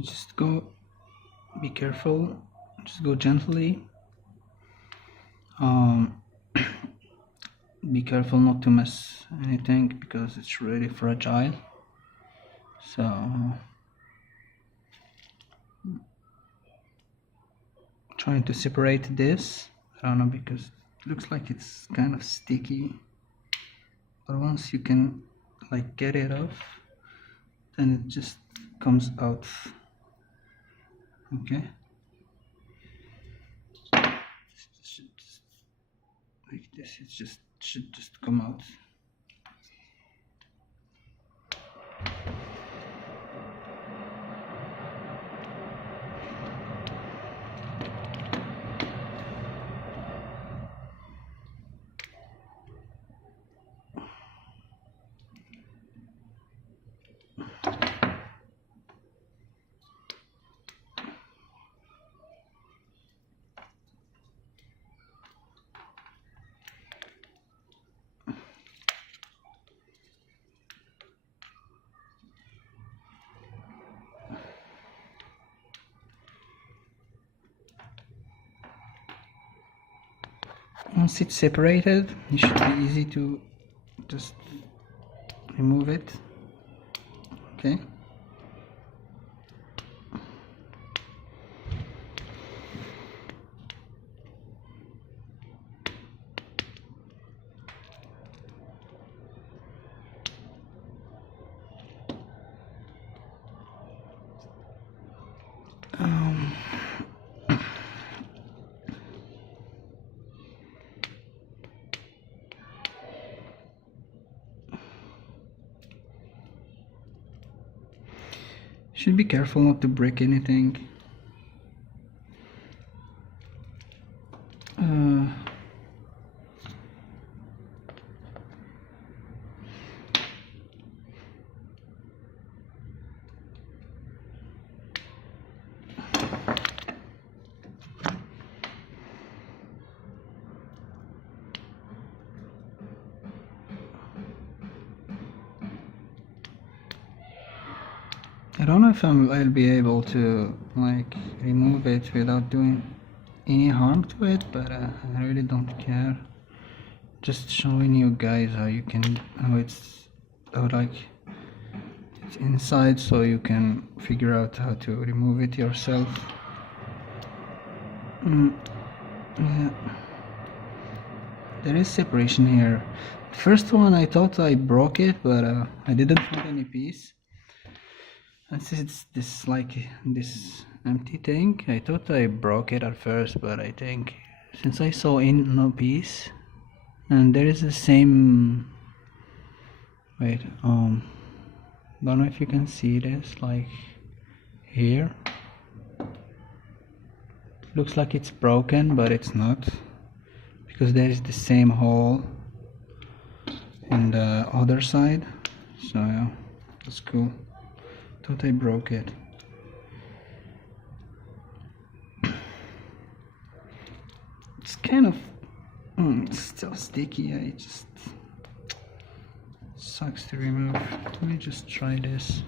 Just go, be careful, just go gently. Be careful not to mess anything because it's really fragile. So trying to separate this, I don't know, because it looks like it's kind of sticky, but once you can like get it off, then it just comes out. Okay, like this, it just should just come out. Once it's separated, it should be easy to just remove it. Okay. Should be careful not to break anything. I don't know if I'll be able to like remove it without doing any harm to it, but I really don't care. Just showing you guys how you can, how like it's inside, so you can figure out how to remove it yourself. Yeah, there is separation here. The first one I thought I broke it, but I didn't find any piece. And since it's this like this empty thing, I thought I broke it at first, but I think since I saw in no piece, and there is the same. Wait, don't know if you can see this, like here. Looks like it's broken, but it's not, because there is the same hole in the other side. So yeah, that's cool. Thought I broke it. It's kind of it's still sticky. I just sucks to remove. Let me just try this.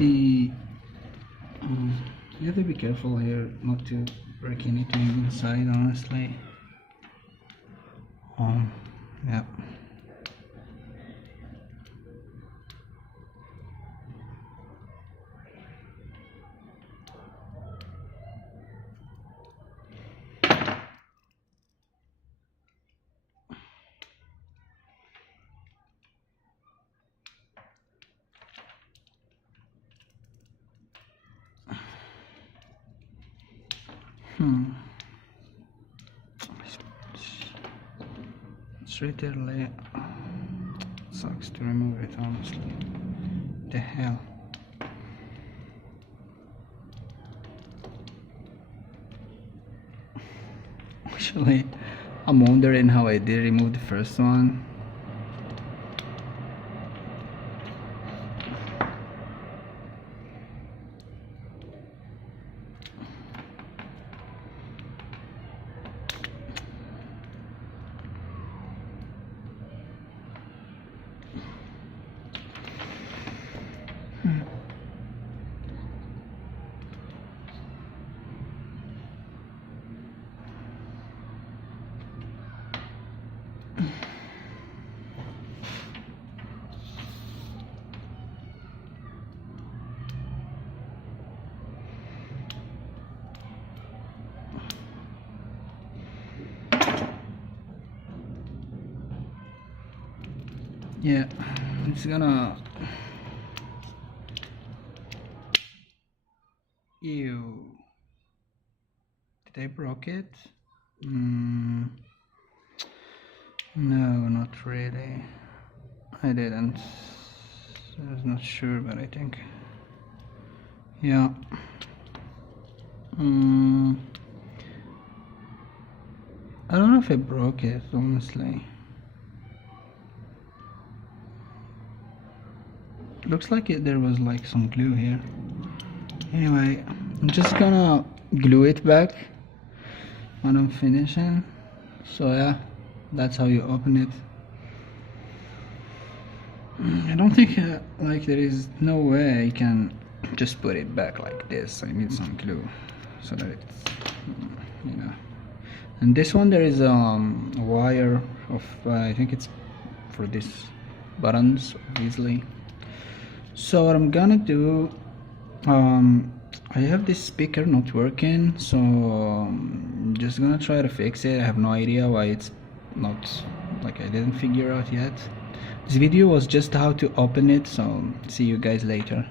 You have to be careful here not to break anything inside, honestly. Yeah. It's literally sucks to remove it, honestly. The hell. Actually, I'm wondering how I did remove the first one. Yeah, it's gonna. Ew. Did I broke it? No, not really. I didn't. I was not sure, but I think. Yeah. I don't know if I broke it, honestly. Looks like there was like some glue here. Anyway, I'm just gonna glue it back when I'm finishing. So yeah, that's how you open it. I don't think like there is no way I can just put it back like this. I need some glue so that it's, you know. And this one there is a wire of I think it's for these buttons, obviously. So what I'm gonna do, I have this speaker not working, so I'm just gonna try to fix it. I have no idea why it's not, like, I didn't figure out yet. This video was just how to open it, so see you guys later.